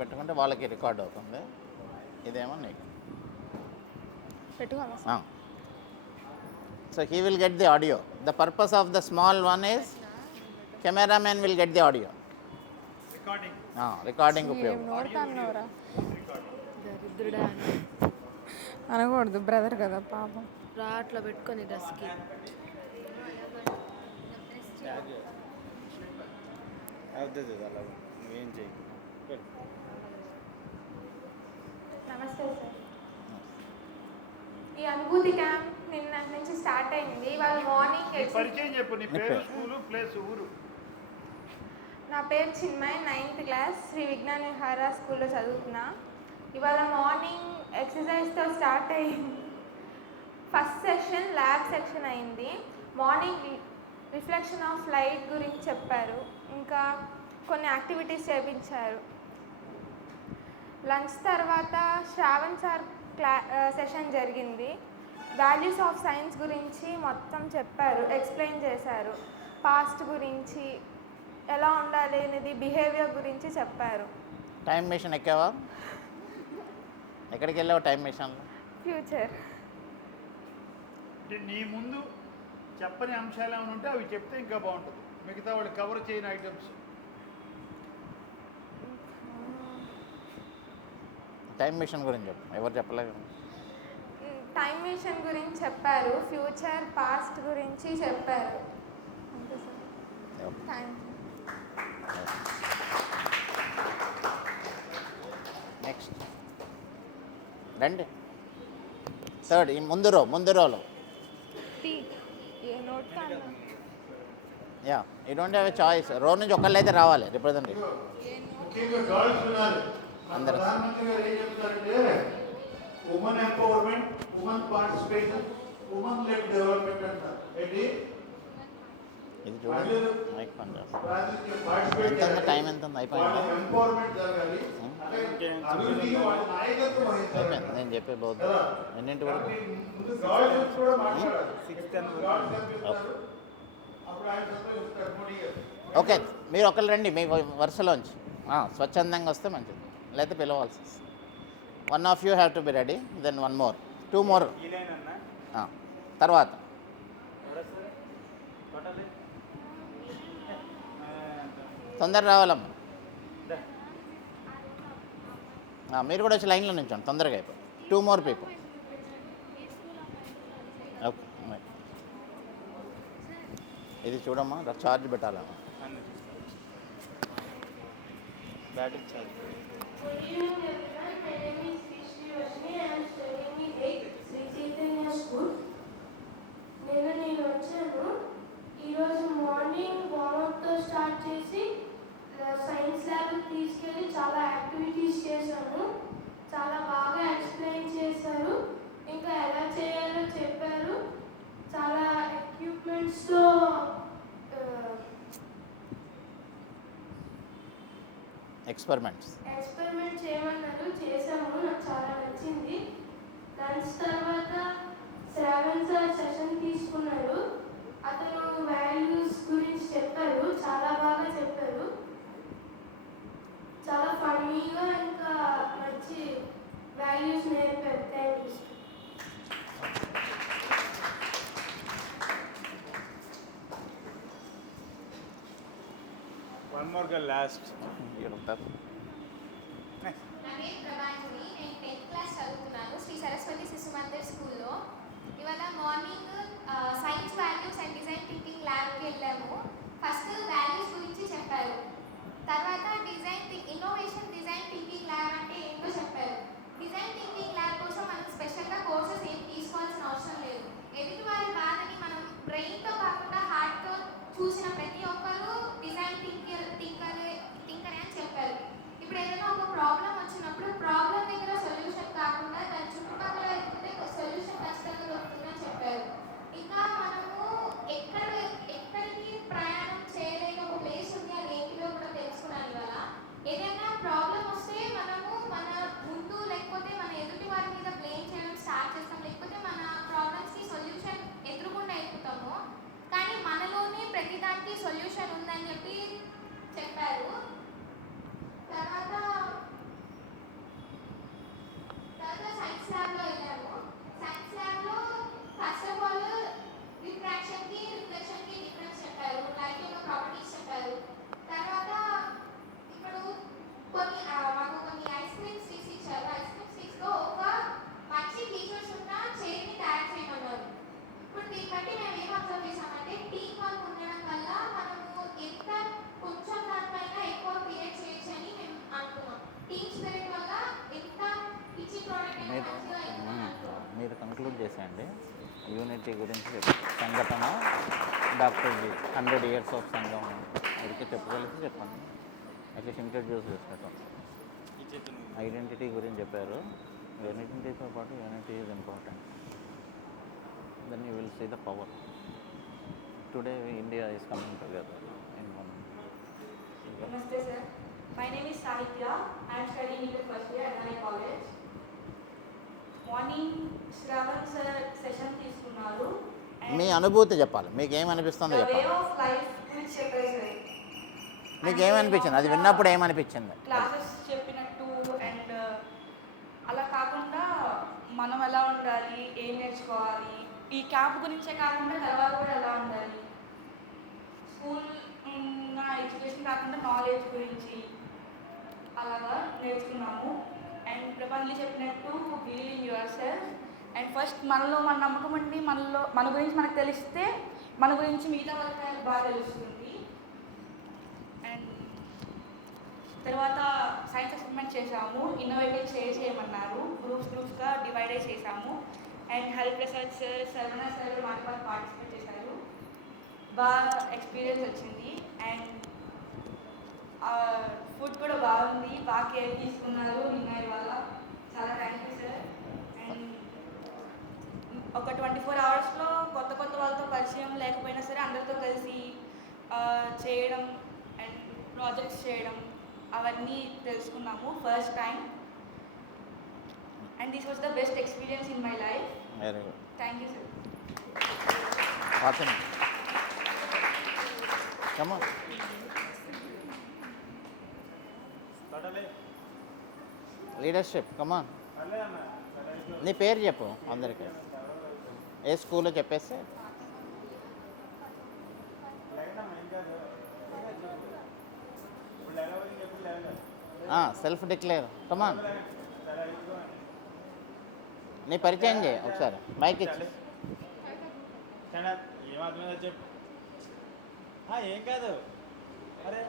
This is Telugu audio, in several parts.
పెట్టుకుంటే వాళ్ళకి రికార్డ్ అవుతుంది. ఇదేమో నీకు పెట్టుకోవాలా? So he will get the audio. The purpose of the small one is cameraman will get the audio. Recording ఉపయోగం. దరిద్రుడా అనకూడదు, బ్రదర్ కదా పాపం. అట్లా పెట్టుకొని డ్రెస్కి నమస్తే సార్. ఈ అనుభూతి క్యాంప్ నిన్న నుంచి స్టార్ట్ అయింది. వాళ్ళు మార్నింగ్ పరిచయం చెప్పు, నీ పేరు, స్కూలు, ప్లేస్, ఊరు. నా పేరు చిన్మయ్, 9th క్లాస్, శ్రీ విజ్ఞాన విహార స్కూల్లో చదువుతున్నా. ఇవాళ మార్నింగ్ ఎక్సర్సైజ్తో స్టార్ట్ అయింది. ఫస్ట్ సెషన్ ల్యాబ్ సెక్షన్ అయింది. మార్నింగ్ రిఫ్లెక్షన్ ఆఫ్ లైట్ గురించి చెప్పారు, ఇంకా కొన్ని యాక్టివిటీస్ చేయించారు. లంచ్ తర్వాత శ్రావణ్ సార్ సెషన్ జరిగింది. వాల్యూస్ ఆఫ్ సైన్స్ గురించి మొత్తం చెప్పారు, ఎక్స్ప్లెయిన్ చేశారు. పాస్ట్ గురించి, ఎలా ఉండాలి అనేది, బిహేవియర్ గురించి చెప్పారు. టైం మిషన్ ఎక్కావా? ఎక్కడికి వెళ్ళావు టైం మిషన్లో? ఫ్యూచర్. అంటే నీ ముందు చెప్పని అంశాలు ఏమైనా ఉంటే అవి చెప్తే ఇంకా బాగుంటుంది. మిగతా వాళ్ళు కవర్ చేయని ఐటమ్స్. టైం మిషన్ గురించి చెప్పు, ఎవరు చెప్పలేదు. టైం మిషన్ గురించి చెప్పారు, ఫ్యూచర్, పాస్ట్ గురించి చెప్పారు. అంతే సార్. Thank you. నెక్స్ట్ రండి. థర్డ్, ఈ ముందు రోలో. Yeah, you don't have a choice. రో నుంచి ఒకళ్ళు అయితే రావాలి రిప్రజెంటేటివ్. అందరూ ప్రధానమంత్రి గారు ఏం చెప్తారంటే, women empowerment, women participation, women led development అంటారు. ఏంటి ఇది చూడండి, మైక్ పని చేస్తాం. ఎంత ఉంది టైం? ఎంత ఉంది? అయిపోయింది. ఎంపవర్మెంట్ జరగాలి, అభివృద్ధి వాళ్ళ నాయకత్వం వహించాలి. అయిపోయింది నేను చెప్పే బోధ. ఎన్నింటి వరకు? ముందు గవర్నమెంట్ కూడా మాట్లాడాలి. 6:10 అప్పుడు ఆయన చెప్తారు మోడీ గారు. ఓకే, మీరు ఒకళ్ళు రండి మీ వరుసలోంచి. స్వచ్ఛందంగా వస్తే మంచిది, లేకపోతే పిలవాల్సి వస్తుంది. One of you have to be ready, then one more, 2 more. తర్వాత తొందర రావాలమ్మా. మీరు కూడా వచ్చి లైన్లో నుంచోండి, తొందరగా అయిపోయి. 2 more people. ఓకే, ఇది చూడమ్మా, ఛార్జ్ పెట్టాలమ్మా. Battery charge. నేను వచ్చాను. ఈరోజు మార్నింగ్ వార్మప్తో స్టార్ట్ చేసి సైన్స్ ల్యాబ్కి తీసుకెళ్ళి చాలా యాక్టివిటీస్ చేశాను. చాలా బాగా ఎక్స్ప్లెయిన్ చేశారు, ఇంకా ఎలా చేయాలో చెప్పారు. చాలా ఎక్విప్మెంట్స్తో ఎక్స్పెరిమెంట్ చేయమన్నారు, చేశాము. నాకు చాలా నచ్చింది. లంచ్ తర్వాత శ్రావణ్ సార్ సెషన్ తీసుకున్నారు. అతను వాల్యూస్ గురించి చెప్పారు, చాలా బాగా చెప్పారు. చాలా ఫన్నీగా ఇంకా మంచి వాల్యూస్ నేర్పారు. Thank you. వన్ మోర్ గా లాస్ట్. నా పేరు ప్రభాంజలి, నేను 10th క్లాస్ చదువుతున్నాను శ్రీ సరస్వతి శిశు మందిర్ స్కూల్లో. ఇవాళ morning science values and design thinking ల్యాబ్కి వెళ్ళాము. ఫస్ట్ వాల్యూస్ గురించి చెప్పారు, తర్వాత ఇన్నోవేషన్ డిజైన్ థింకింగ్ ల్యాబ్ అంటే ఏంటో చెప్పారు. డిజైన్ థింకింగ్ ల్యాబ్ కోసం మనకు స్పెషల్గా కోర్సెస్ ఏం తీసుకోవాల్సిన అవసరం లేదు. ఎదుటి వారి బాధని మనం బ్రెయిన్తో కాకుండా హార్ట్తో చూసిన ప్రతి ఒక్కరూ డిజైన్ థింకర్ అని చెప్పారు. ఇప్పుడు ఏదైనా ఒక ప్రాబ్లం వచ్చినప్పుడు ప్రాబ్లం దగ్గర సొల్యూషన్ కాకుండా దాని చుట్టుపక్కల వెళ్తే సొల్యూషన్ ఖచ్చితంగా దొరుకుతుందని చెప్పారు. ఇంకా మనము యూనిటీ గురించి సంఘటన డాక్టర్ జీ 100 years ఆఫ్ సంఘం అందుకే చెప్పగలిసి చెప్పండి. అట్లీస్ట్ ఇంట్రడ్యూస్ చేసినట్టు ఐడెంటిటీ గురించి చెప్పారు. ఐడెంటిటీతో పాటు unity is important. Then you will see the power. Today India is coming together in one. Namaste sir. My name is Sahitya. I am studying in the first year at my college. Morning Shravan sir session తీసుకున్నారు. మీ అనుభూతి చెప్పాలి, మీకు ఏమనిపిస్తుందో The way చెప్పాలి. of life గురించి చెప్పారు sir. మీకు ఏమనిపించింది, అది విన్నప్పుడు ఏమనిపించింది? క్లాసెస్ చెప్పినట్టు అండ్ అలా కాకుండా మనం ఎలా ఉండాలి, ఏం నేర్చుకోవాలి, ఈ క్యాంప్ గురించే కాకుండా తర్వాత కూడా ఎలా ఉండాలి, స్కూల్ ఉన్న ఎడ్యుకేషన్ కాకుండా నాలెడ్జ్ గురించి అలాగా నేర్చుకున్నాము. అండ్ ప్రపంచంలో చెప్పినట్టు believe in your self and first మనలో మన నమ్మకం ఉండి మన గురించి మనకు తెలిస్తే మన గురించి మిగతా వాళ్ళకి బాగా తెలుస్తుంది. అండ్ తర్వాత సైన్స్ ఎక్స్పెరిమెంట్ చేసాము. ఇన్నోవేటివ్ చేయమన్నారు. గ్రూప్స్గా డివైడ్ అయి చేసాము. And help research sir Saravana sir మాకు పార్టిసిపేట్ చేశారు. బాగా ఎక్స్పీరియన్స్ వచ్చింది. అండ్ ఫుడ్ కూడా బాగుంది, బాగా కేర్ తీసుకున్నారు విన్నర్ వల్ల. చాలా థ్యాంక్ యూ సార్. అండ్ ఒక 24 hours కొత్త వాళ్ళతో పరిచయం లేకపోయినా సరే అందరితో కలిసి చేయడం అండ్ ప్రాజెక్ట్స్ చేయడం అవన్నీ తెలుసుకున్నాము first time. And this was the best experience in my life. Very good. Thank you sir. Awesome. Come on. Leadership, come on. నీ పేరు చెప్పు అందరికీ, ఏ స్కూల్లో చెప్పేస్తే. Self declare, come on. నీ పరిచయం చేయి ఒకసారి, మైక్ ఇచ్చి. ఏమర్థమైందో చెప్పు. ఏం కాదు. అరే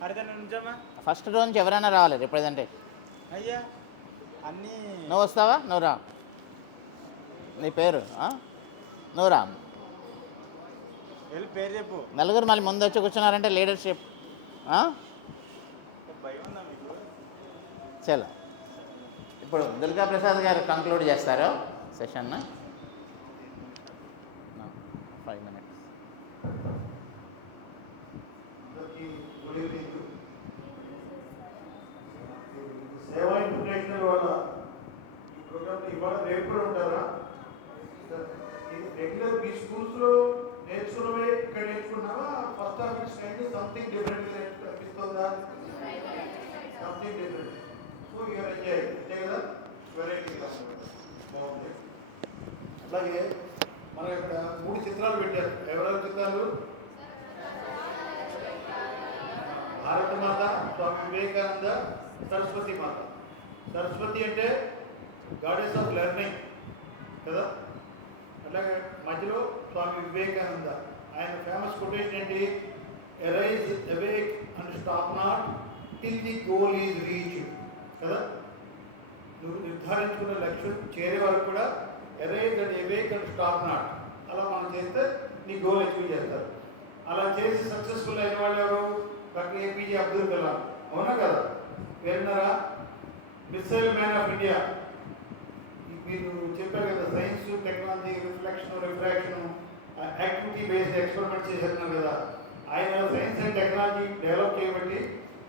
హరితన నుంచమ్మా. ఫస్ట్ రోజు నుంచి ఎవరైనా రావాలి రిప్రజెంటేషన్. అయ్యా అన్నీ నువ్వు వస్తావా? నువ్వు రా. నీ పేరు నువ్వు రా. వెళ్ళి పేరు చెప్పు. నలుగురు మళ్ళీ ముందు వచ్చి కూర్చున్నారంటే లీడర్షిప్. భయం ఉందా మీకు? చలో, ఇప్పుడు దుర్గా ప్రసాద్ గారు కంక్లూడ్ చేస్తారు సెషన్. 5 minutes. Good evening. సేవా ఇంటర్నేషనల్ వాళ్ళ ఈ ప్రోగ్రామ్ ఇవాళ రేపు కూడా ఉంటారా? రెగ్యులర్ మీ స్కూల్స్లో నేర్చుకున్నవే ఇక్కడ నేర్చుకున్నావా? First of it's kind something different అనిపిస్తుందా? Something different. So you're enjoy అంతే కదా, వెరైటీ బాగుంది. అలాగే మన ఇక్కడ 3 చిత్రాలు పెట్టారు. ఎవరెవరి చిత్రాలు? భారత మాత, స్వామి వివేకానంద, సరస్వతి మాత. సరస్వతి అంటే గాడెస్ ఆఫ్ లెర్నింగ్ కదా. అట్లాగే మధ్యలో స్వామి వివేకానంద, ఆయన ఫేమస్ కొటేషన్ ఏంటి? Arise, awake and stop not till the goal is reach కదా. నువ్వు నిర్ధారించుకున్న లక్ష్యం చేరే వరకు కూడా arise and awake and stop not అలా మనం చేస్తే నీ గోల్ అచీవ్ చేస్తారు. అలా చేసి సక్సెస్ఫుల్ అయిన వాళ్ళు ఎవరు? Doctor APJ Abdul Kalam. అవునా కదా? విన్నారా? Missile man of India. మీరు చెప్పారు కదా, science, technology, refraction, activity based experiment చేస్తున్నారు కదా. ఆయన సైన్స్ అండ్ టెక్నాలజీ డెవలప్ చేయబట్టి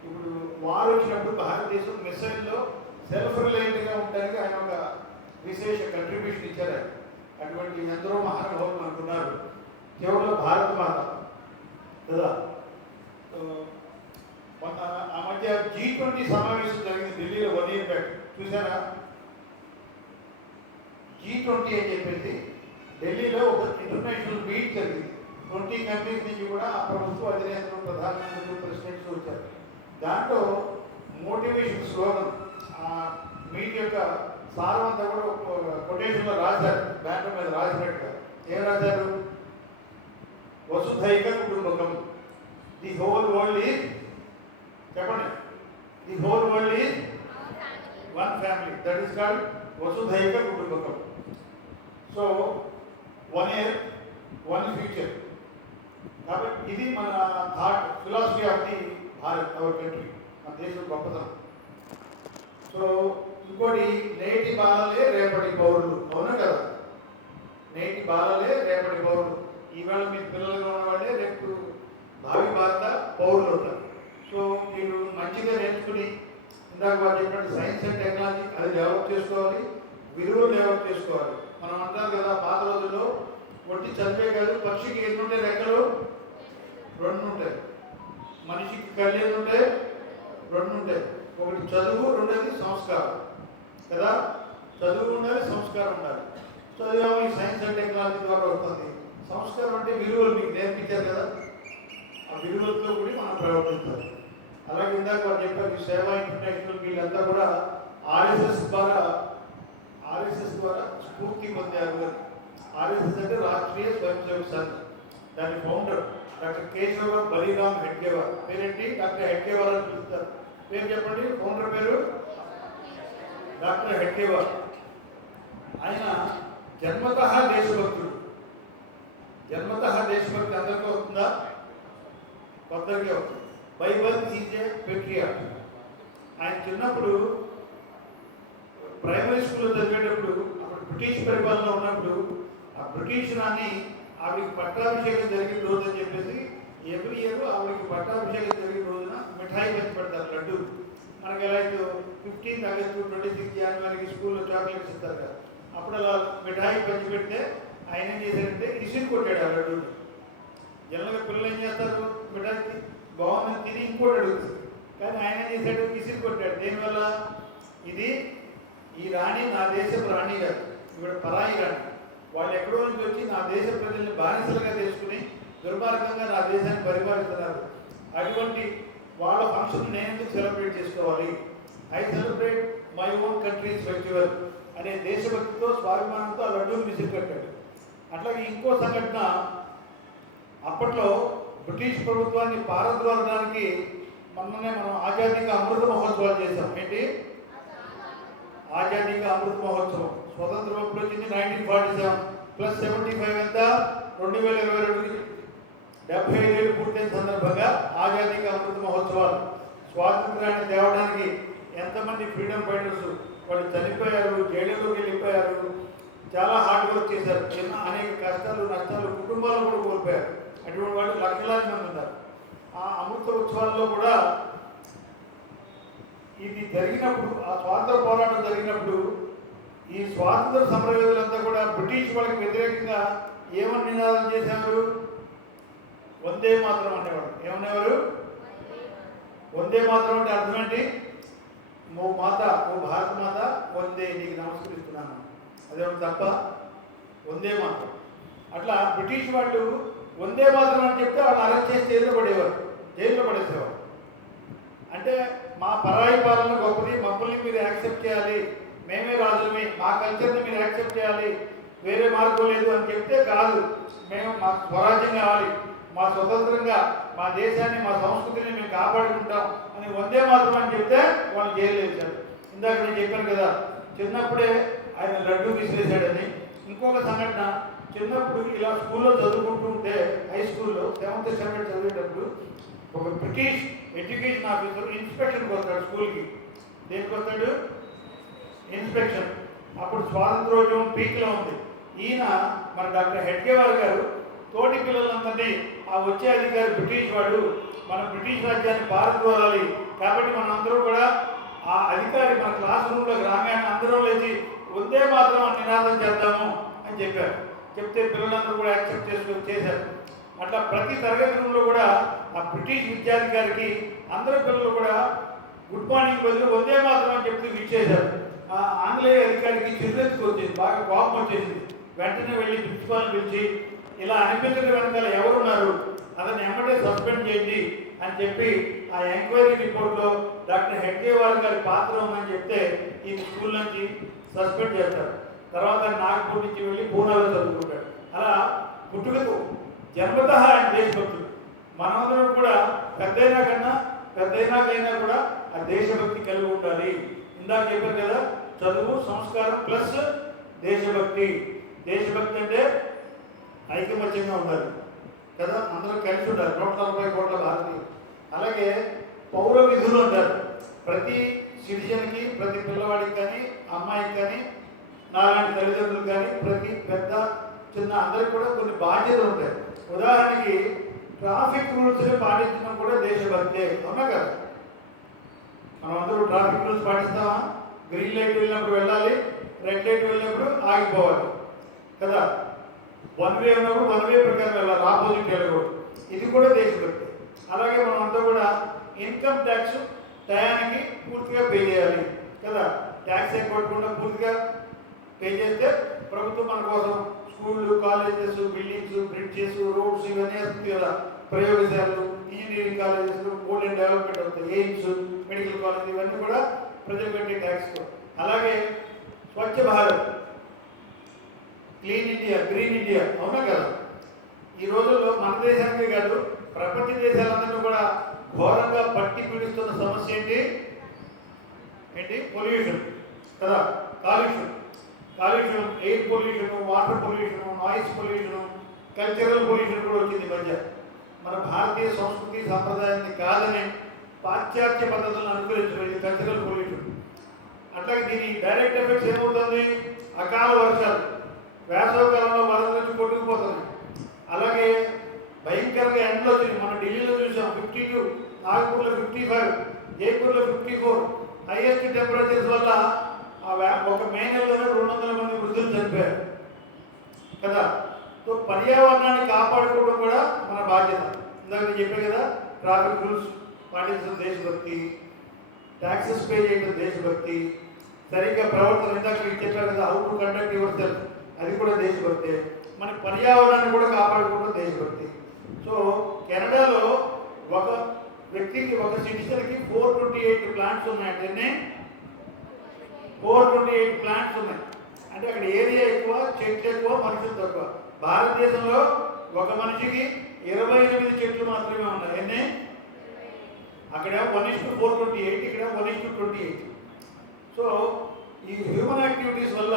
ఇప్పుడు వారు వచ్చినప్పుడు భారతదేశం మిసైల్లో సెల్ఫ్ రిలయంట్గా ఉండడానికి ఆయన ఒక విశేష కంట్రిబ్యూషన్ ఇచ్చారు. అటువంటి ఎందరో మహానుభావులు అనుకున్నారు. కేవలం భారత మాత కదా. ఆ మధ్య G20 సమావేశం జరిగింది ఢిల్లీలో 1 year బ్యాక్. చూసారా? G20 అని చెప్పేసి ఢిల్లీలో ఒక ఇంటర్నేషనల్ మీట్ జరిగింది. 20 కంట్రీస్ నుంచి కూడా ఆ ప్రభుత్వ అధినేతలు, ప్రధానమంత్రులు, ప్రెసిడెంట్స్ వచ్చారు. దాంట్లో మోటివేషన్ స్లోగన్, ఆ మీట్ యొక్క సారం అంతా కూడా కొటేషన్లో రాశారు. బ్యాంకు మీద రాసినట్టుగా ఏం రాశారు? వసుధైక కుటుంబకం. ది హోల్ వరల్డ్ ఈజ్, చెప్పండి, the whole world is one family. That is called వసుధైక కుటుంబకం. So one earth one future. కాబట్టి ఇది మన thought philosophy of the Bharat, our country, మన దేశం గొప్పతనం. సో ఇంకోటి, నేటి బాలలే రేపటి పౌరులు. అవునా కదా? నేటి బాలలే రేపటి పౌరులు. ఈవేళ మీ పిల్లలుగా ఉన్న వాళ్ళే రేపు భావి భారత పౌరులు అవుతారు. సో మీరు మంచిగా నేర్చుకుని, ఇందాక వాళ్ళు చెప్పినట్టు సైన్స్ అండ్ టెక్నాలజీ అది డెవలప్ చేసుకోవాలి, విలువలు డెవలప్ చేసుకోవాలి. మనం అంటాం కదా పాత రోజుల్లో, ఒట్టి చదివే కాదు, పక్షికి ఎన్ని ఉంటాయి రెక్కలు? 2 ఉంటాయి. మనిషికి కళ్ళు ఎన్ని ఉంటాయి? 2 ఉంటాయి. ఒకటి చదువు, రెండోది సంస్కారం కదా. చదువు ఉండాలి, సంస్కారం ఉండాలి. చదువు ఈ సైన్స్ అండ్ టెక్నాలజీ ద్వారా వస్తుంది. సంస్కారం అంటే విలువలు మీకు నేర్పించారు కదా, ఆ విలువలతో కూడా మనం ప్రవర్తించాలి. అలాగే ఇందాక వాళ్ళు చెప్పారు, ఈ సేవా ఇంటర్నేషనల్ వీళ్ళంతా కూడా ఆర్ఎస్ఎస్ ద్వారా స్ఫూర్తి పొందారు అని. ఆర్ఎస్ఎస్ అంటే రాష్ట్రీయ స్వయం సేవక్ సంఘ్. దాని ఫౌండర్ డాక్టర్ కేశవ బలిరామ్ హెడ్గేవార్. పేరేంటి? డాక్టర్ హెడ్గేవార్ అని పిలుస్తారు. పేరు చెప్పండి. ఫౌండర్ పేరు డాక్టర్ హెడ్గేవార్. ఆయన జన్మతః దేశభక్తుడు. జన్మతః దేశభక్తి అందరికీ వస్తుందా? కొత్తగా వస్తుంది. Bible is a patriot. ఆయన చిన్నప్పుడు ప్రైమరీ స్కూల్లో చదివేటప్పుడు, అప్పుడు బ్రిటిష్ పరిపాలన ఉన్నప్పుడు, ఆ బ్రిటిష్ రాని ఆవిడికి పట్టాభిషేకం జరిగిన రోజు అని చెప్పేసి ఎవ్రీ ఇయర్ ఆవిడికి పట్టాభిషేకం జరిగిన రోజున మిఠాయి పంచి పెడతారు, లడ్డు. మనకి ఎలా అయితే 15th ఆగస్టు 26 జనవరికి స్కూల్లో చాక్లెట్స్ ఇస్తారు కదా, అప్పుడు అలా మిఠాయి పంచి పెడితే ఆయన ఏం చేశారంటే ఇసిరి కొట్టాడు ఆ లడ్డూని. జనరల్గా పిల్లలు ఏం చేస్తారు? మిఠాయి బాగుందని తిని ఇంకోటి అడుగుతుంది. కానీ ఆయన ఏం చేశాడు? ఇసిరి కొట్టాడు. దేనివల్ల? ఇది ఈ రాణి నా దేశపు రాణి గారు, ఇక్కడ పరాయి రాణి. వాళ్ళు ఎక్కడో నుంచి వచ్చి నా దేశ ప్రజల్ని బానిసలుగా తీసుకుని దుర్మార్గంగా నా దేశాన్ని పరిపాలిస్తున్నారు. అటువంటి వాళ్ళ ఫంక్షన్ నేను ఎందుకు సెలబ్రేట్ చేసుకోవాలి? I celebrate my own countries festival అనే దేశభక్తితో, స్వాభిమానంతో ఆ లడ్డూని విసిరి కట్టాడు. అట్లాగే ఇంకో సంఘటన, అప్పట్లో బ్రిటిష్ ప్రభుత్వాన్ని పారద్రోలడానికి మొన్ననే మనం ఆజాదీ కా అమృత మహోత్సవాలు చేశాం. ఏంటి? ఆజాదీ కా అమృత మహోత్సవం. స్వతంత్రం ఎప్పుడు వచ్చింది? 1947 ప్లస్ 75 ఎంత? 2022. 75 ఏళ్ళు పూర్తయిన సందర్భంగా ఆజాదీ కా అమృత మహోత్సవాలు. స్వాతంత్రాన్ని తేవడానికి ఎంతమంది ఫ్రీడమ్ ఫైటర్స్ వాళ్ళు చనిపోయారు, జైలులోకి వెళ్ళిపోయారు, చాలా హార్డ్ వర్క్ చేశారు. అనేక కష్టాలు, నష్టాలు, కుటుంబాలు కూడా కోల్పోయారు. అటువంటి వాళ్ళు లక్షలాది మంది ఉన్నారు. ఆ అమృత ఉత్సవాల్లో కూడా ఇది జరిగినప్పుడు, ఆ స్వాతంత్ర పోరాటం జరిగినప్పుడు, ఈ స్వాతంత్ర సమరయోధులంతా కూడా బ్రిటిష్ వాళ్ళకి వ్యతిరేకంగా ఏమని నినాదం చేసేవారు? వందే మాత్రం అనేవాడు. ఏమనేవారు? వందే మాత్రం అంటే అర్థం ఏంటి? ఓ మాత, ఓ భారత మాత, వందే, నీకు నమస్కరిస్తున్నాను. అదేమన్నా తప్ప? వందే మాత్రం. అట్లా బ్రిటిష్ వాళ్ళు వందే మాత్రం అని చెప్తే వాళ్ళు అరెస్ట్ చేసి జైల్లో పడేసేవారు. అంటే మా పరాయి పాలన గొప్పది, మమ్మల్ని మీరు యాక్సెప్ట్ చేయాలి, మేమే రాజులమే, మా కల్చర్ని మీరు యాక్సెప్ట్ చేయాలి, వేరే మార్గం లేదు అని చెప్తే కాదు, మేము మాకు స్వరాజ్యం కావాలి, మా స్వతంత్రంగా మా దేశాన్ని, మా సంస్కృతిని మేము కాపాడుకుంటాం అని వందే మాత్రం అని చెప్తే వాళ్ళు జైలు వేశారు. ఇందాక నేను చెప్పాను కదా, చిన్నప్పుడే ఆయన లడ్డూ విసిరేశాడని. ఇంకొక సంఘటన, చిన్నప్పుడు ఇలా స్కూల్లో చదువుకుంటూ ఉంటే, హై స్కూల్లో 7th స్టాండర్డ్ చదివేటప్పుడు ఒక బ్రిటిష్ ఎడ్యుకేషన్ ఆఫీసర్ ఇన్స్పెక్షన్కి వస్తాడు స్కూల్కి. దేనికి వస్తాడు? ఇన్స్పెక్షన్. అప్పుడు స్వాతంత్రోద్యమం పీక్లో ఉంది. ఈయన మన డాక్టర్ హెడ్గేవార్ గారు తోటి పిల్లలందరినీ, ఆ వచ్చే అధికారి బ్రిటిష్ వాడు, మన బ్రిటిష్ రాజ్యాన్ని పారద్రోలాలి, కాబట్టి మన అందరూ కూడా ఆ అధికారి మన క్లాస్ రూమ్లోకి రాగానే అందరూ లేచి వందే మాత్రం అని నినాదం చేద్దాము అని చెప్పారు. చెప్తే పిల్లలందరూ కూడా యాక్సెప్ట్ చేశారు. అట్లా ప్రతి తరగతి రూమ్లో కూడా ఆ బ్రిటిష్ విద్యాధికారికి అందరూ పిల్లలు కూడా గుడ్ మార్నింగ్ బదులు వందే మాత్రం అని చెప్తూ ఇచ్చేశారు. ఆ ఆంగ్లేయ అధికారికి చిరునెత్తుకు వచ్చింది, బాగా కోపం వచ్చేసింది. వెంటనే వెళ్ళి ప్రిన్సిపాల్ని పిలిచి, ఇలా అనిపించడం వెనకాల ఎవరున్నారు, అతన్ని ఎమ్మటే సస్పెండ్ చేయండి అని చెప్పి ఆ ఎంక్వైరీ రిపోర్ట్లో డాక్టర్ హెడ్గేవార్ గారి పాత్ర ఉందని చెప్తే ఈ స్కూల్ నుంచి సస్పెండ్ చేస్తారు. తర్వాత నాగపూర్ నుంచి వెళ్ళి పూనాలో చదువుకుంటాడు. అలా పుట్టుకతో జన్మతః ఆయన దేశభక్తుడు. మనందరం కూడా పెద్దయినాకైనా కూడా ఆ దేశభక్తి కలిగి ఉండాలి. ఇందాక చెప్పారు కదా, చదువు, సంస్కారం ప్లస్ దేశభక్తి. దేశభక్తి అంటే ఐకమత్యంగా ఉండాలి కదా, అందరూ కలిసి ఉండాలి. 140 కోట్ల భారతీయులు. అలాగే పౌర విధులు అంటారు. ప్రతి సిటిజన్కి, ప్రతి పిల్లవాడికి కానీ, అమ్మాయికి కానీ, నాలాంటి తల్లిదండ్రులు కానీ, ప్రతి పెద్ద చిన్న అందరికి కూడా కొన్ని బాధ్యతలు ఉంటాయి. ఉదాహరణకి ట్రాఫిక్ రూల్స్ని పాటించడం కూడా దేశభక్తే, అవునా కదా? మనం అందరూ ట్రాఫిక్ రూల్స్ పాటిస్తామా? గ్రీన్ లైట్ వెళ్ళినప్పుడు వెళ్ళాలి, రెడ్ లైట్ వెళ్ళినప్పుడు ఆగిపోవాలి కదా. వన్ వే ఉన్నప్పుడు వన్ వే ప్రకారం వెళ్ళాలి, ఆపోజిట్ వెళ్ళకూడదు. ఇది కూడా దేశభక్తి. అలాగే మనం అంతా కూడా ఇన్కమ్ ట్యాక్స్ టయానికి పూర్తిగా పే చేయాలి కదా. ట్యాక్స్ ఎగ్గొట్టకుండా పూర్తిగా పే చేస్తే ప్రభుత్వం మన కోసం స్కూళ్ళు, కాలేజెస్, బిల్డింగ్స్, బ్రిడ్జెస్, రోడ్స్ ఇవన్నీ వస్తుంది కదా. ప్రయోగశాలలు, ఇంజనీరింగ్ కాలేజెస్, గోల్డెన్ డెవలప్మెంట్ అవుతాయి, ఎయిమ్స్, మెడికల్ కాలేజ్, ఇవన్నీ కూడా ప్రజలు కట్టే ట్యాక్స్. అలాగే Swachh Bharat, clean India, green India, అవునా కదా? ఈ రోజుల్లో మన దేశానికే కాదు ప్రపంచ దేశాలందరినీ కూడా ఘోరంగా పట్టి పీడిస్తున్న సమస్య ఏంటి? పొల్యూషన్ కదా. కాలుష్యం, air pollution, water pollution, noise pollution, cultural pollution కూడా వచ్చింది మధ్య. మన భారతీయ సంస్కృతి సంప్రదాయాన్ని కాదని పాశ్చాత్య పద్ధతులను అనుకరించడం, ఇది కల్చరల్ పొల్యూషన్. అట్లాగే దీని డైరెక్ట్ ఎఫెక్ట్స్ ఏమవుతుంది? అకాల వర్షాలు, వేసవకాలంలో వరద నుంచి కొట్టుకుపోతున్నాయి. అలాగే భయంకరంగా ఎండలు వచ్చింది. మనం ఢిల్లీలో చూసాం 52, నాగపూర్లో 55, జైపూర్లో 54 హైయెస్ట్ టెంపరేచర్స్ వల్ల ఒక మే నెలలోనే 200 మంది వృద్ధులు చనిపోయారు కదా. సో పర్యావరణాన్ని కాపాడుకోవడం కూడా మన బాధ్యత. ఇందాక నేను చెప్పే కదా, ట్రాఫిక్ రూల్స్ పాటించడం దేశభక్తి, ట్యాక్సెస్ పే చేయడం దేశభక్తి, సరిగ్గా ప్రవర్తన ఇందాక మీకు చెప్పారు కదా, how to conduct your self, అది కూడా దేశభక్తి. మన పర్యావరణాన్ని కూడా కాపాడుకోవడం దేశభక్తి. సో కెనడాలో ఒక వ్యక్తికి, ఒక సిటిజన్కి 428 ప్లాంట్స్ ఉన్నాయంటే 428 ప్లాంట్స్ ఉన్నాయి. అంటే అక్కడ ఏరియా ఎక్కువ, చెట్లు ఎక్కువ, మనుషులు తక్కువ. భారతదేశంలో ఒక మనిషికి 28 చెట్లు మాత్రమే ఉన్నాయి. ఎన్ని? అక్కడ 1:428, ఇక్కడ 1:28. సో ఈ హ్యూమన్ యాక్టివిటీస్ వల్ల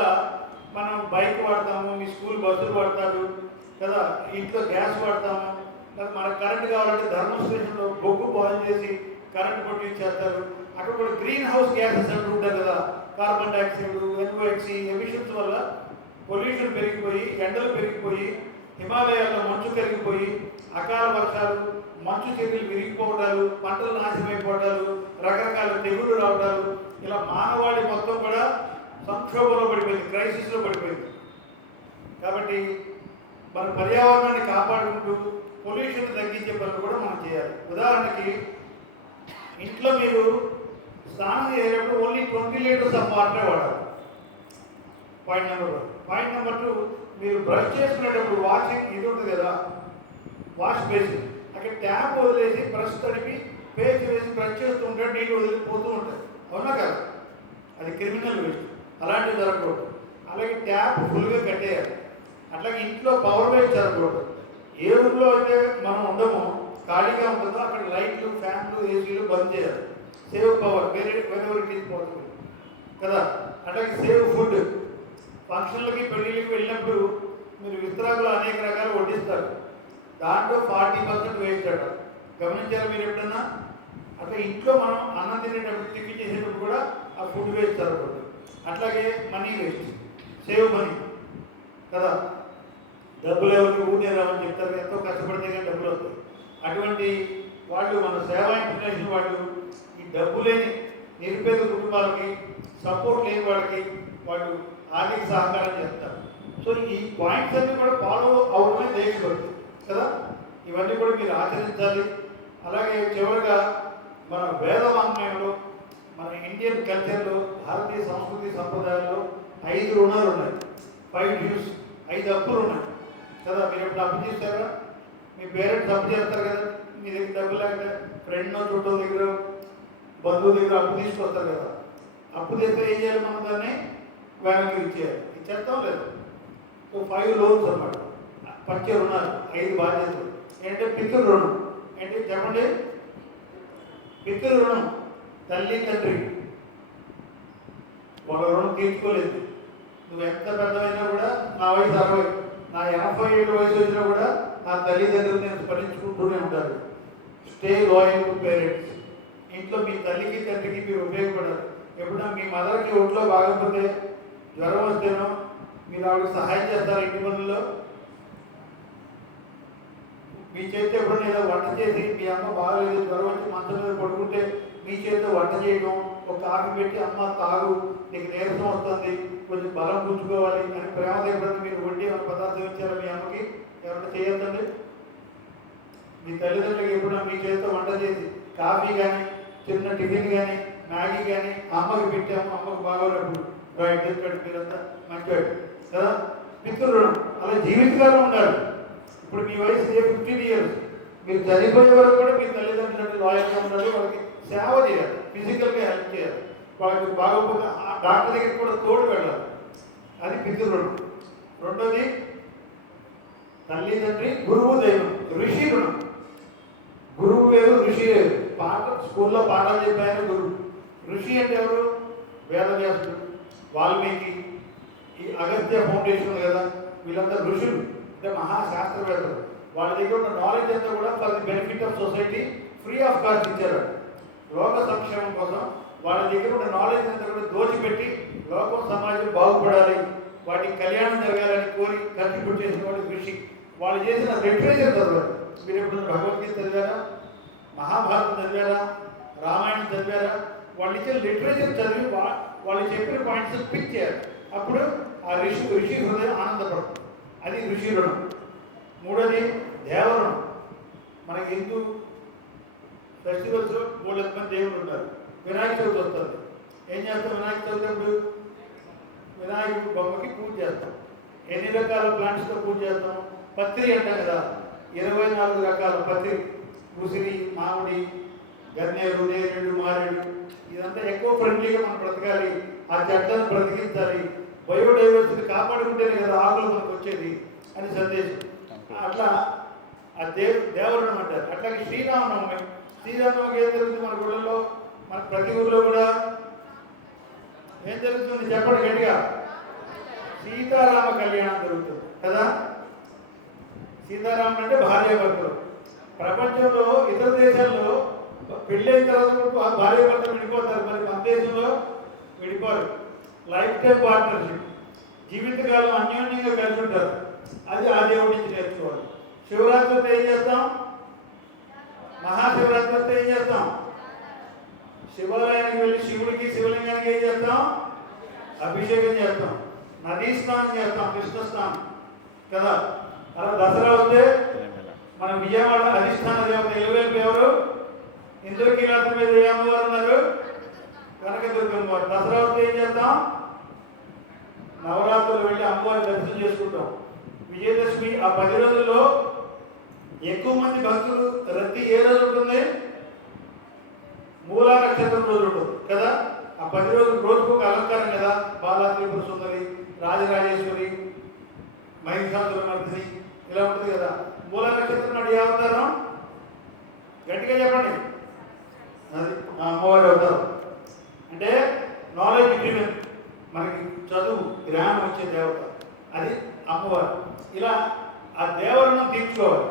మనం బైక్ వాడతాము, మీ స్కూల్ బస్సులు వాడతారు కదా, ఇంట్లో గ్యాస్ వాడతాము, లేదా మనకు కరెంట్ కావాలంటే థర్మల్ స్టేషన్లో బొగ్గు బాయిల్ చేసి కరెంట్ కొట్టించేస్తారు. అక్కడ కూడా గ్రీన్ హౌస్ గ్యాసెస్ అంటూ ఉంటారు కదా, కార్బన్ డైఆక్సైడ్, NOx ఎమిషన్స్ వల్ల పొల్యూషన్ పెరిగిపోయి, ఎండలు పెరిగిపోయి, హిమాలయాల్లో మంచు కరిగిపోయి, అకాల వర్షాలు, మంచు చర్యలు విరిగిపోవడాలు, పంటలు నాశనమైపోవడాలు, రకరకాల తెగుళ్ళు రావడాలు, ఇలా మానవాళి మొత్తం కూడా సంక్షోభంలో పడిపోయింది, క్రైసిస్లో పడిపోయింది. కాబట్టి మన పర్యావరణాన్ని కాపాడుకుంటూ పొల్యూషన్ తగ్గించే పనులు కూడా మనం చేయాలి. ఉదాహరణకి ఇంట్లో మీరు స్నానం చేసేటప్పుడు ఓన్లీ 20 లీటర్స్ ఆఫ్ వాటరే వాడాలి. Point number 1. పాయింట్ నెంబర్ 2, మీరు బ్రష్ చేసుకునేటప్పుడు వాషింగ్ ఇది ఉంటుంది కదా, వాష్ బేసిన్, అక్కడ ట్యాప్ వదిలేసి బ్రష్ తడిపి పేస్ట్ వేసి బ్రష్ చేస్తూ ఉంటాడు, నీళ్ళు వదిలిపోతూ ఉంటాయి, అవునా కదా? అది క్రిమినల్ వేస్ట్, అలాంటివి జరగకూడదు. అలాగే ట్యాప్ ఫుల్గా కట్టేయాలి. అట్లాగే ఇంట్లో పవర్ వేస్ట్ జరగకూడదు. ఏ రూమ్లో అయితే మనం ఉండమో, ఖాళీగా ఉంటుందో అక్కడ లైట్లు, ఫ్యాన్లు, ఏసీలు బంద్ చేయాలి. సేవ్ పవర్, వేరే ఇట్ ఈస్ పాసిబుల్ కదా. అట్లాగే సేవ్ ఫుడ్. ఫంక్షన్లకి, పెళ్ళిళ్ళకి వెళ్ళినప్పుడు మీరు విస్తరాకులు అనేక రకాలు వడ్డిస్తారు, దాంట్లో 40% వేస్ట్ అట. గమనించారా మీరు ఎప్పుడన్నా? అట్లా ఇంట్లో మనం అన్నం తినేటప్పుడు, టిఫిన్ చేసేటప్పుడు కూడా ఆ ఫుడ్ వేస్ట్ జరగకూడదు. అట్లాగే మనీ వేస్ట్, సేవ్ మనీ కదా. డబ్బులు ఎవరికి ఊనే రావని చెప్తారు, ఎంతో కష్టపడితే కానీ డబ్బులు వస్తాయి. అటువంటి వాళ్ళు, మన సేవా ఇంటర్నేషనల్ వాళ్ళు, ఈ డబ్బు లేని నిరుపేద కుటుంబాలకి, సపోర్ట్ లేని వాళ్ళకి వాళ్ళు ఆర్థిక సహకారం చేస్తారు. సో ఈ పాయింట్స్ అన్నీ కూడా ఫాలో అవడమే దేశభక్తి కదా. ఇవన్నీ కూడా మీరు ఆచరించాలి. అలాగే చివరిగా మన వేద వాంగ్మయంలో, మన ఇండియన్ కల్చర్లో, భారతీయ సంస్కృతి సంప్రదాయాల్లో 5 రుణాలు ఉన్నాయి. 5 డ్యూస్, 5 అప్పులు ఉన్నాయి కదా. మీరు ఎప్పుడు అప్పు చేస్తారా? మీ పేరెంట్స్ అప్పు చేస్తారు కదా, మీ దగ్గర డబ్బు లేక ఫ్రెండ్ చుట్టూ దగ్గర, బంధువు దగ్గర అప్పు తీసుకొస్తారు కదా. అప్పు చేస్తే ఏం చేయాలి? మనం దాన్ని వెనక్కి ఇచ్చేయాలి. ఇచ్చేస్తాం లేదు. సో 5 లోన్స్ అన్నమాట, పంచ రుణాలు, 5 బాధ్యతలు. ఏంటంటే పితృ రుణం. ఏంటి చెప్పండి? పితృ రుణం, తల్లి తండ్రి వాళ్ళ రుణం తీర్చుకోలేదు. నువ్వు ఎంత పెద్దవైనా కూడా, నా వయసు 60, నా 80 ఏళ్ళ వయసు వచ్చినా కూడా నా తల్లిదండ్రులు నేను స్మరించుకుంటూనే ఉంటారు. Stay loyal to parents. ఇంట్లో మీ తల్లికి తండ్రికి మీరు ఉపయోగపడాలి. ఎప్పుడన్నా మీ మదర్కి ఒంట్లో బాగపోతే జ్వరం వస్తేనో మీరు ఆవిడకి సహాయం చేస్తారు ఇంటి పనుల్లో. మీ చేతితో ఎప్పుడైనా ఏదో వంట చేసి మీ అమ్మ బాగలేదు జ్వరం వచ్చి మంచం మీద పడుకుంటే మీ చేతితో వంట చేయడం, ఒక కాఫీ పెట్టి అమ్మ తాగు నీకు నీరసం వస్తుంది కొంచెం బలం పుంజుకోవాలి అని ప్రేమతో ఎప్పుడైనా మీరు వండి ఏమైనా పదార్థం ఇచ్చారా మీ అమ్మకి? ఎవరైనా చేయొద్దండి. మీ తల్లిదండ్రులకి ఎప్పుడైనా మీ చేతితో వంట చేసి కాఫీ కానీ చిన్న టిఫిన్ కానీ మ్యాగీ కానీ అమ్మకి పెట్టాము, అమ్మకు బాగోనప్పుడు రైట్ చెప్పాడు మీరంతా మంచివాడు కదా. పితృరుణం అలా జీవితకాలం ఉండాలి. ఇప్పుడు మీ వయసు 15 years, మీరు చనిపోయే వరకు కూడా మీ తల్లిదండ్రులు లాయల్గా ఉండాలి. వాళ్ళకి సేవ చేయాలి, ఫిజికల్గా హెల్ప్ చేయాలి. వాళ్ళకి బాగోకపోతే ఆ డాక్టర్ దగ్గరికి కూడా తోడు వెళ్ళాలి. అది పితృరుణం. రెండోది తల్లిదండ్రి, గురువు, దైవం, ఋషి రుణం. గురువు వేరు, ఋషి వేరు. స్కూల్లో పాఠాలు చెప్పాయని గురువు. ఋషి అంటే ఎవరు? వేదవ్యాసుడు, వాల్మీకి, ఈ అగస్త్య ఫౌండేషన్ కదా, వీళ్ళందరూ ఋషులు అంటే మహాశాస్త్రవేత్తలు. వాళ్ళ దగ్గర ఉన్న నాలెడ్జ్ అంతా కూడా for the benefit of society free of cost ఇచ్చారు. లోక సంక్షేమం కోసం వాళ్ళ దగ్గర ఉన్న నాలెడ్జ్ అంతా కూడా దోచిపెట్టి లోకం సమాజం బాగుపడాలి, వాటికి కళ్యాణం జరగాలని కోరి కంట్రిబ్యూట్ చేసిన వాళ్ళు ఋషి. వాళ్ళు చేసిన లిటరేచర్ చదివారు. మీరు ఎప్పుడు భగవద్గీత చదివారా, మహాభారతం చదివారా, రామాయణం చదివారా? వాళ్ళు ఇచ్చిన లిటరేచర్ చదివి వాళ్ళు చెప్పిన పాయింట్స్ పిక్ చేయాలి. అప్పుడు ఆ ఋషి హృదయం ఆనందపడుతుంది. అది ఋషి రుణం. మూడోది దేవరుణం. మనకి హిందూ ఫెస్టివల్స్లో 3 మంది దేవుడు ఉంటారు. వినాయక చవితి వస్తుంది. ఏం చేస్తాం? వినాయక చవితి అప్పుడు వినాయకుడి బొమ్మకి పూజ చేస్తాం. ఎన్ని రకాల ప్లాంట్స్తో పూజ చేస్తాం? పత్రి అంటాం కదా, 24 రకాల పత్రి, ఉసిరి, మామిడి, గన్నేరు, నేరేడు, మారేడు, ఇదంతా ఎక్కువ ఫ్రెండ్లీగా మనం బ్రతకాలి. ఆ చెట్లను బ్రతికించాలి. బయోడైవర్సిటీ కాపాడుకుంటేనే కదా ఆకులు మనకు వచ్చేది అని సందేశం. అట్లా ఆ దేవరుణం అంటారు. అట్లాగే శ్రీరామనవమి. శ్రీరామనవమికి ఏం జరుగుతుంది మన గుళ్ళల్లో? మన ప్రతి ఊళ్ళో కూడా ఏం జరుగుతుంది చెప్పండి గట్టిగా? సీతారామ కళ్యాణం జరుగుతుంది కదా. సీతారాముడు అంటే భార్యాభర్తలు. ప్రపంచంలో ఇతర దేశాల్లో పెళ్ళైన తర్వాత భార్యాభర్తలు విడిపోతారు, మరి మన దేశంలో విడిపోరు. లైఫ్ టైం పార్ట్నర్షిప్, జీవితకాలం అన్యోన్యంగా కలిసి ఉంటారు. అది ఆ దేవుడి నుంచి నేర్చుకోవాలి. శివరాత్రితో ఏం చేస్తాం? మహాశివరాత్రితో ఏం చేస్తాం? శివాలయానికి వెళ్ళి శివుడికి, శివలింగానికి ఏం చేస్తాం? అభిషేకం చేస్తాం, నదీ స్నానం చేస్తాం, కృష్ణ స్నానం కదా. అలా దసరా వస్తే మన విజయవాడ అధిష్టాన దేవత ఎలువైపు ఎవరు? ఇంద్రకీలాద్రి మీద ఏ అమ్మవారు ఉన్నారు? కనకదుర్గమ్మ వారు. దసరా వస్తే ఏం చేస్తాం? నవరాత్రులు వెళ్ళి అమ్మవారిని దర్శనం చేసుకుంటాం. విజయదశమి ఆ 10 రోజుల్లో ఎక్కువ మంది భక్తులు రద్దీ ఏ రోజు ఉంటుంది? మూలా నక్షత్రం రోజు ఉంటుంది కదా. ఆ 10 రోజులు రోజుకు ఒక అలంకారం కదా. బాలా త్రిపుర సుందరి, రాజరాజేశ్వరి, మహిషాసురమర్దిని ఇలా ఉంటుంది కదా. మూలా నక్షత్రం నాడు ఏ అవతారం? గట్టిగా చెప్పండి. అది అమ్మవారి అవతారం. అంటే నాలెడ్జ్ డ్రివెన్, మనకి చదువు జ్ఞానం వచ్చే దేవత, అది అమ్మవారు. ఇలా ఆ దేవరును తీర్చుకోవాలి.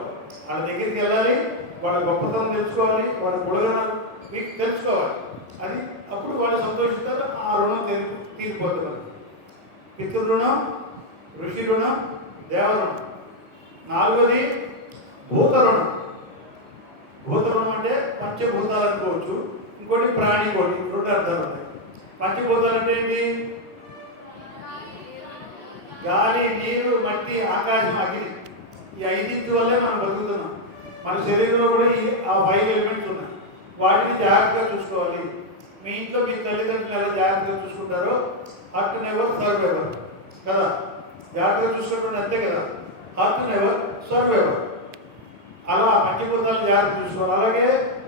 వాళ్ళ దగ్గరికి వెళ్ళాలి, వాళ్ళ గొప్పతనం తెలుసుకోవాలి, వాళ్ళ గుణగణాలు మీకు తెలుసుకోవాలి. అది అప్పుడు వాళ్ళు సంతోషిస్తారు. ఆ రుణం తీరిపోతుంది. పితృరుణం, ఋషి రుణం, దేవరుణం. 4వది భూత రుణం. భూత రుణం అంటే పంచభూతాలు అనుకోవచ్చు, ఇంకోటి ప్రాణి, కోటి, 2 అర్థాలు ఉంటాయి. పంచభూతాలు అంటే ఏంటి? గాలి, నీరు, మట్టి, ఆకాశం, అగ్ని. ఈ 5 వల్లే మనం బతుకుతున్నాం. మన శరీరంలో కూడా ఆ 5 ఎలిమెంట్స్ ఉన్నాయి. వాటిని జాగ్రత్తగా చూసుకోవాలి. మీ ఇంట్లో మీ తల్లిదండ్రులు ఎలా జాగ్రత్తగా చూసుకుంటారో హార్ట్ నెవర్ సర్వైవర్ కదా. జాగ్రత్తగా చూసుకుంటుంటే అంతే కదా, హార్ట్ నెవర్ సర్వైవర్. అలా పంచభూతాలను జాగ్రత్త చూసుకోవాలి. అలాగే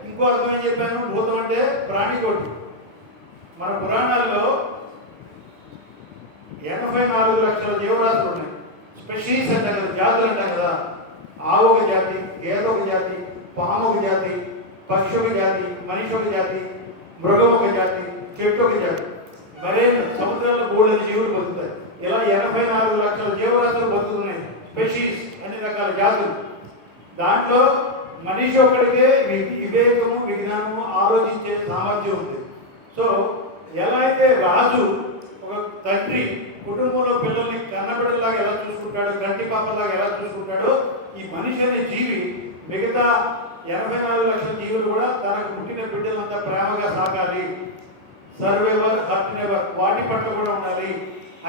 ఇంకో అర్థం ఏం చెప్పాను? భూతం అంటే ప్రాణికోటి. మన పురాణాల్లో 84 లక్షల జీవరాశులు ఉన్నాయి. స్పెషీస్ అంటాం కదా, జాతులు అంటాం కదా. ఆవు ఒక జాతి, గేదె ఒక జాతి, పాము ఒక జాతి, పక్షి ఒక జాతి, మనిషి ఒక జాతి, మృగం ఒక జాతి, చెట్టు ఒక జాతి. మరే సముద్రంలో 3 జీవులు బతుకుతాయి. ఇలా 84 లక్షల జీవరాశులు బతుకుతున్నాయి. స్పెషీస్, అన్ని రకాల జాతులు. దాంట్లో మనిషి ఒక్కడికే వివేకము, విజ్ఞానము, ఆలోచించే సామర్థ్యం ఉంది. సో ఎలా అయితే రాజు ఒక తండ్రి కుటుంబంలో పిల్లల్ని కన్నబిడ్డలాగా ఎలా చూసుకుంటాడో, కంటి పాపలాగా ఎలా చూసుకుంటాడో, ఈ మనిషి అనే జీవి మిగతా 84 లక్షల జీవులు కూడా తనకు పుట్టిన బిడ్డలంతా ప్రేమగా సాగాలి, సర్వైవర్ హర్ట్ నెవర్, వాటి పట్ల కూడా ఉండాలి.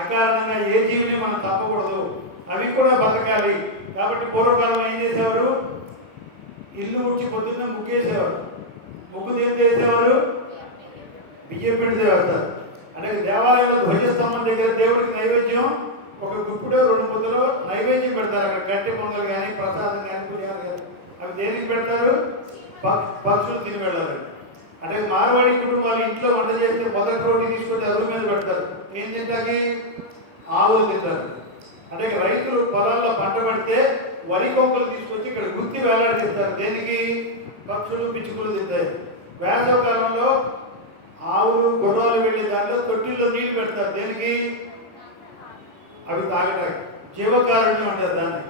అకారణంగా ఏ జీవిని మనం తప్పకూడదు, అవి కూడా బతకాలి. కాబట్టి పూర్వకాలంలో ఏం చేసేవారు, ఇల్లు ఉడిచి పొద్దున్న ముగ్గేసేవారు. ముగ్గు దేని చేసేవారు, బియ్యం పిండి వేస్తారు. అంటే దేవాలయంలో ధ్వజస్తంభం దగ్గర దేవుడికి నైవేద్యం ఒక గుప్పుడు 2 ముద్దలు నైవేద్యం పెడతారు. అక్కడ గట్టి పొంగలు కానీ, ప్రసాదం కానీ, పులిహార కానీ. అవి దేనికి పెడతారు, పక్షులు తిని వెళ్ళాలి. అంటే మార్వాడి కుటుంబాలు ఇంట్లో వంట చేస్తే మొదటి రోటి తీసుకొని అరువు మీద పెడతారు. ఏం తింటాకి, ఆవులు తింటారు. అంటే రైతులు పొలాల్లో పంట పడితే వరి కొంపలు తీసుకొచ్చి ఇక్కడ గుత్తి వేలాడిస్తారు. దేనికి, పక్షులు పిచ్చుకలు తింటాయి. వేసవ కాలంలో ఆవులు గుర్రాలు వెళ్ళే దాంట్లో తొట్టిల్లో నీళ్లు పెడతారు. దేనికి, అవి తాగటానికి. జీవకారుణ్యం అంటారు దాన్ని,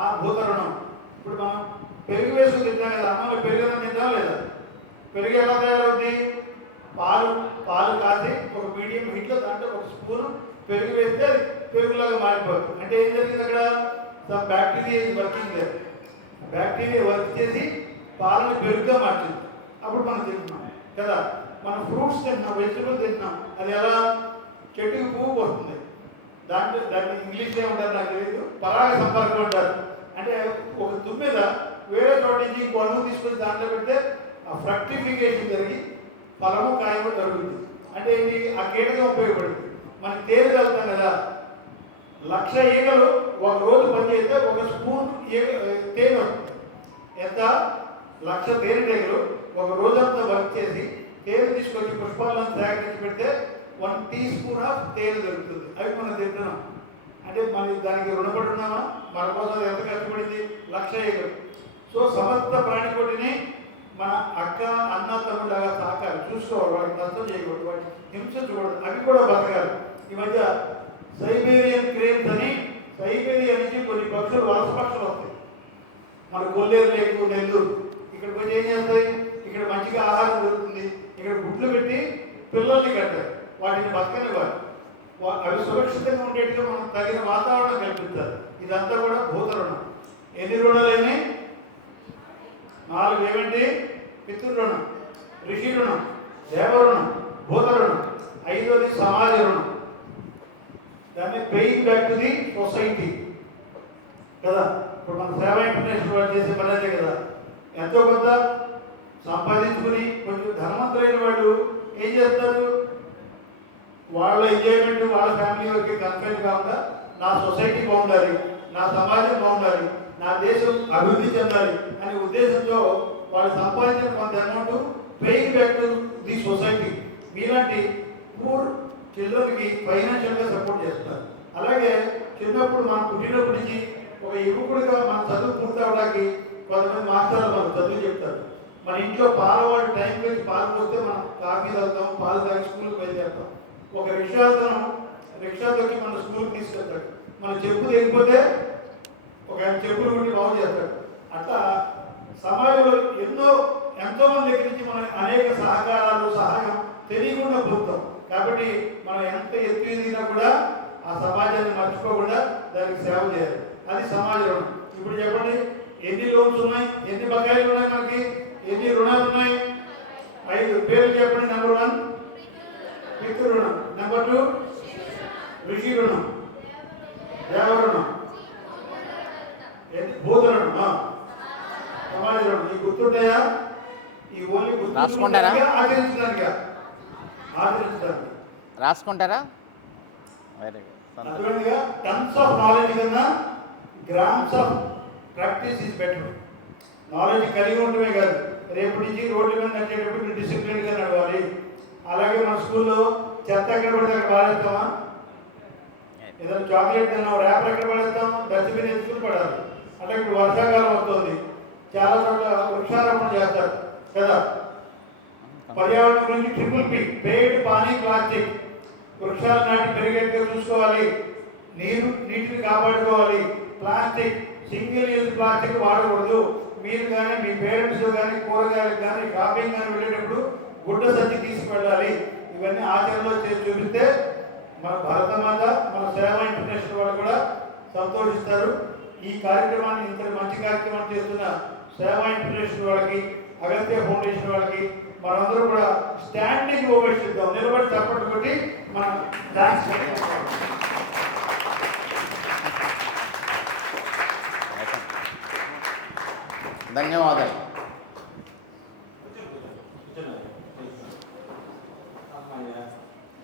ఆ భూతరుణం. ఇప్పుడు మనం పెరుగు వేసుకుని తింటాం కదా, అమ్మలో పెరుగు తింటాం లేదా, పెరుగు ఎలా తయారవుతుంది, పాలు కాసి ఒక మీడియం హీట్లో దాంట్లో ఒక స్పూను పెరుగు వేస్తే అది పెరుగులాగా మారిపోతుంది. అంటే ఏం జరిగింది, అక్కడ some bacteria is working there. Bacteria work చేసి పాలను పెరుగుగా మార్చింది. అప్పుడు మనం తింటున్నాం కదా. మనం ఫ్రూట్స్ తింటున్నాం, వెజిటబుల్ తింటున్నాం. అది ఎలా, చెట్టుకి పువ్వు వస్తుంది, దాన్ని ఇంగ్లీష్లో ఏమంటారు నాకు తెలియదు, పరాగ సంపర్కం అంటారు. అంటే ఒక తుమ్మెద వేరే చోట నుంచి ఇంకో అణువు తీసుకొని దాంట్లో పెడితే ఆ ఫ్రక్టిఫికేషన్ జరిగి ఫలము కాయము జరుగుతుంది. అంటే ఇది ఆ కీటకం ఉపయోగపడుతుంది. మనకి తేనె వెళ్తాం కదా, 1,00,000 ఈగలు ఒక రోజు పనిచేస్తే 1 స్పూన్ తేనె వస్తుంది. ఎంత, 1,00,000 తేనెటీగలు ఒక రోజంతా వర్క్ చేసి తేనె తీసుకొచ్చి పుష్పాలను సేకరించి పెడితే 1 టీ స్పూన్ ఆఫ్ తేనె దొరుకుతుంది. అవి మనం తింటున్నాం. అంటే మనం దానికి రుణపడి ఉన్నామా, మన కోసం ఎంత కష్టపడింది, 1,00,000 ఈగలు. సో సమస్త ప్రాణికోటిని మన అక్క అన్న తమ్ముళ్ళగా సాకాలి, చూసుకోవాలి, వాడికి నష్టం చేయకూడదు, వాడిని హింసించకూడదు, అవి కూడా బతకాలి. ఈ మధ్య సైబేరియన్ క్రేన్స్ అని, సైబేరియా నుంచి కొన్ని పక్షులు, వలస పక్షులు వస్తాయి మన కొల్లేరు లేకు, నెల్లూరు. ఇక్కడికి వచ్చి ఏం చేస్తాయి, ఇక్కడ మంచిగా ఆహారం దొరుకుతుంది, ఇక్కడ గుడ్లు పెట్టి పిల్లల్ని కట్టారు, వాటిని బతకనివ్వాలి. అవి సురక్షితంగా ఉండేట్టుగా మనం తగిన వాతావరణం కల్పిస్తారు. ఇదంతా కూడా భూత రుణం. ఎన్ని రుణాలైనా 4 ఏమంటే, పితృ రుణం, ఋషి రుణం, దేవ రుణం, భూత రుణం. 5వది సమాజ రుణం. దాన్ని paying back to the society కదా. ఇప్పుడు మన సేవా ఇంటర్నేషనల్ వాళ్ళు చేసే పని అదే కదా. ఎంతో కొంత సంపాదించుకుని కొంచెం ధనవంతులైన వాళ్ళు ఏం చేస్తారు, వాళ్ళ ఎంజాయ్మెంట్, వాళ్ళ ఫ్యామిలీ వరకు కన్ఫైన్ కాకుండా నా సొసైటీ బాగుండాలి, నా సమాజం బాగుండాలి, నా దేశం అభివృద్ధి చెందాలి అనే ఉద్దేశంతో వాళ్ళు సంపాదించిన కొంత amount paying back to the society. మీలాంటి పూర్ చిల్డ్రన్కి ఫైనాన్షియల్గా సపోర్ట్ చేస్తున్నారు. అలాగే చిన్నప్పుడు మనం పుట్టినప్పటి నుంచి ఒక యువకుడిగా మన చదువు పూర్తవడానికి కొంతమంది మాస్టర్లు మనకు చదువు చెప్తారు. మన ఇంట్లో పాలవాడు టైం వేసి పాలు పోస్తే మనం కాఫీ తాగుతాం, పాలు తాగి స్కూల్కి బయలుదేరుతాం. ఒక రిక్షా తొక్కి మన స్కూల్కి తీసుకెళ్తాడు. మన చెప్పు తెగిపోతే ఒక చెప్పులు కొట్టి బాగు చేస్తాడు. అట్లా సమాజంలో ఎంతోమంది దగ్గర నుంచి మనం అనేక సహకారాలు, సహాయం తెలియకుండా పొందుతాం. కాబట్టి మనం ఎంత ఎత్తు ఎదిగినా కూడా ఆ సమాజాన్ని మర్చిపోకుండా దానికి సేవ చేయాలి. అది సమాజ రుణం. ఇప్పుడు చెప్పండి, ఎన్ని లోన్స్ ఉన్నాయి, ఎన్ని బకాయిలు ఉన్నాయి, మనకి ఎన్ని రుణాలు ఉన్నాయి? 5 పేర్లు చెప్పండి. నెంబర్ 1 పితృ రుణం, నెంబర్ 2 ఋషి రుణం, దేవ రుణం, భూత రుణం, సమాజ రుణం. ఈ గుర్తుంటాయా? ఈ ఓన్లీ రాసుకుంటారా? ఆచరించడానికి రాసుకుంటారా? Very good. అర్థమైందిగా? టన్స్ ఆఫ్ నాలెడ్జ్ కన్నా grams of practice is better. Knowledge కలిగి ఉండటమే కాదు, రేపటి నుంచి రోడ్ల మీద నడిచేటప్పుడు డిసిప్లిన్గా నడవాలి. అలాగే మన స్కూల్లో చెత్త ఎక్కడ పడితే అక్కడ పారేస్తామా? ఏదైనా చాక్లెట్ తిన్నాం, ర్యాపర్ ఎక్కడ పడేస్తాం? డస్ట్బిన్ ఎత్తుకుని పడాలి. అట్లా ఇప్పుడు వర్షాకాలం వస్తుంది, చాలా చోట్ల వృక్షారోపణ చేస్తారు కదా. పర్యావరణం గురించి ట్రిపుల్ P, పేడ్, పానీ, ప్లాస్టిక్. వృక్షాలు నాటి పెరిగేట్టుగా చూసుకోవాలి, నీటిని కాపాడుకోవాలి, ప్లాస్టిక్ సింగిల్ యూజ్ ప్లాస్టిక్ వాడకూడదు. మీరు కానీ మీ పేరెంట్స్ కానీ కూరగాయలకు కానీ షాపింగ్ కానీ వెళ్ళేటప్పుడు గుడ్డ సంచి తీసుకువెళ్ళాలి. ఇవన్నీ ఆచరణలో చేసి చూపిస్తే మన భారతమాత మన సేవ ఇంటర్నేషనల్ వాళ్ళు కూడా సంతోషిస్తారు. ఈ కార్యక్రమాన్ని ఇంత మంచి కార్యక్రమం చేస్తున్న సేవా ఇంటర్నేషనల్ వాళ్ళకి, అగత్య ఫౌండేషన్ వాళ్ళకి మనందరూ కూడా స్టాండింగ్ ఓవేషన్ ఇద్దాం. నిలబడి చప్పట్లు కొట్టి మనం థ్యాంక్స్ చెప్తాం. ధన్యవాదాలు.